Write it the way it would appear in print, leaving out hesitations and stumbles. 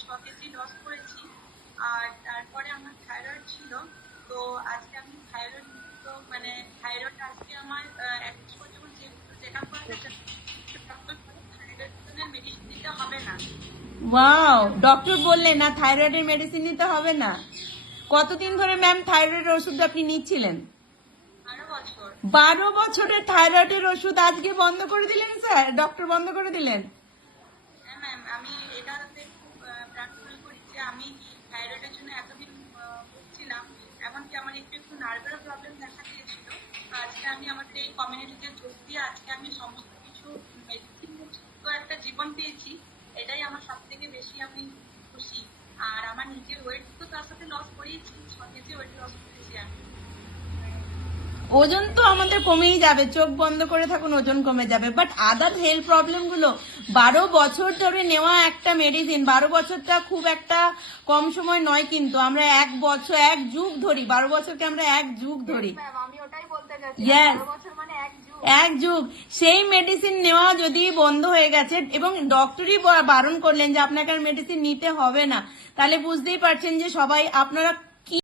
6 KG loss করেছি। আর তারপরে আমার থাইরয়েড ছিল। তো আজকে আমি থাইরয়েড মুক্ত, মানে থাইরয়েড আজকে আমার 1 বছর যখন চেক আপ করাতে থাইরয়েডের মেডিসিন দিতে হবে না। ওয়াও, ডক্টর বললেন না থাইরয়েডের মেডিসিন নিতে হবে না? কতদিন ধরে ম্যাম থাইরয়েডের ওষুধ আপনি নিচ্ছিলেন? 12 বছর। 12 বছরের থাইরয়েডের ওষুধ আজকে বন্ধ করে দিলেন স্যার? ডক্টর বন্ধ করে দিলেন? হ্যাঁ ম্যাম, আমি এটাতে খুব প্রার্থনা করি যে আমি থাইরয়েডের জন্য এতদিন ভুগছিলাম। এমনকি আমার একটু একটু নার্ভেরও প্রবলেম দেখা দিয়েছিল। তো আজকে আমি আমাদের এই কমিউনিটিতে যোগ দিয়ে আজকে আমি সমস্ত কিছু মেডিসিন মুক্ত একটা জীবন পেয়েছি। এটাই আমার সব থেকে বেশি আমি খুশি। আর আমার নিজের ওয়েট তো তার সাথে লস করেইছি, 6 কেজি ওয়েট লস করেছি আমি। ওজন তো আমাদের কমেই যাবে, চোখ বন্ধ করে থাকুন ওজন কমে যাবে, বাট আদার হেলথ প্রবলেম গুলো 12 বছর ধরে নেওয়া একটা মেডিসিন, 12 বছরটা খুব একটা কম সময় নয়, কিন্তু আমরা 1 বছর 1 যুগ ধরি, 12 বছরকে আমরা 1 যুগ ধরি। ম্যাম আমি ওটাই বলতে চাচ্ছি, Yes. 12 বছর মানে 1 যুগ। 1 যুগ। সেই মেডিসিন নেওয়া যদি বন্ধ হয়ে গেছে এবং ডক্টরই বারণ করলেন যে আপনাকে আর মেডিসিন নিতে হবে না, তাহলে বুঝতেই পারছেন যে সবাই আপনারা